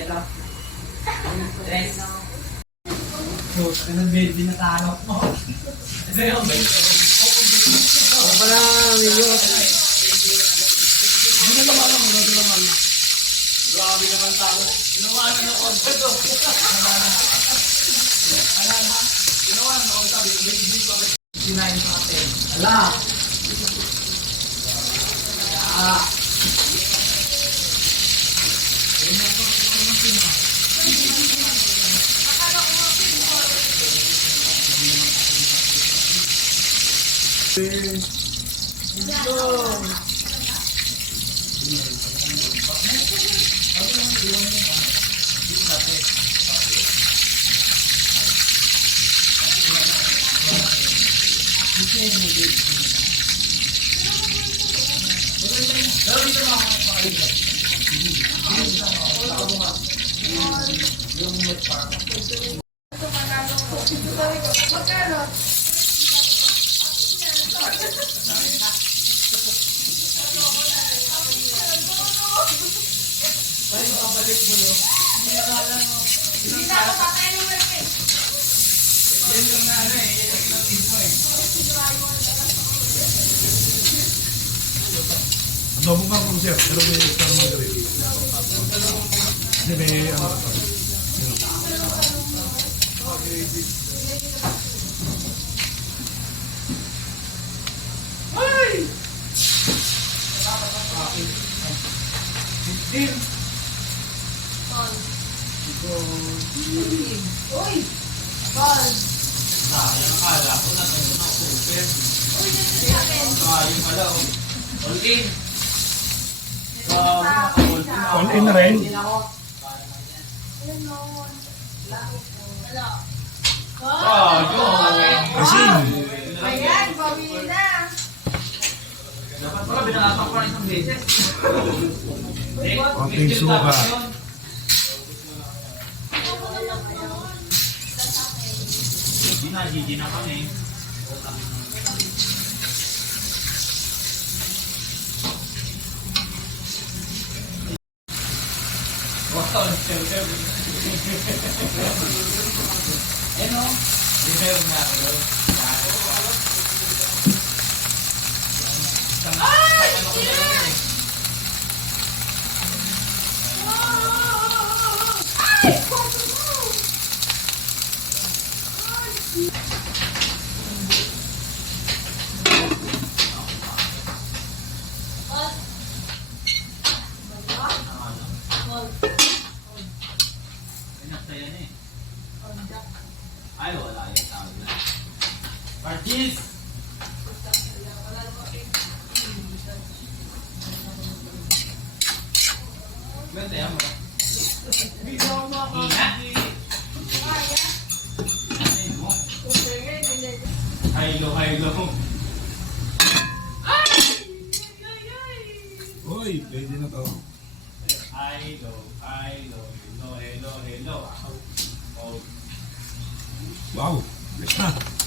Ito. Tres. So, nag-baby na talo mo. Ito yung baby. Ako pala, medyo. Hindi na naman ako, hindi na naman. Grabe naman talo. Ginawanan ako. Ito. Ginawanan ako. Sabi, baby ko. Sinayin sa atin. Ala! Ah! Adobo ba kung siya? Pero may extra naman gawin. Hindi may ano. Ay! Uy! Ball! Sayang akala ko na kayo na super. Uy, dito sa akin. Sayang pala oh. All in. Grabe, naka-all in. All in na rin. Asin. Ayan, pabili na. Dapat pala binalapak ko na isang beses. Konting suka. Gigi na kami. Wow, sir. Ano? Reserve na ako. Ay! Ay, wala yung tawag na. Martis! Ganda yan mo. Hina? Haylo. Uy, pwede na to. Hello. Oh. Wow, best na.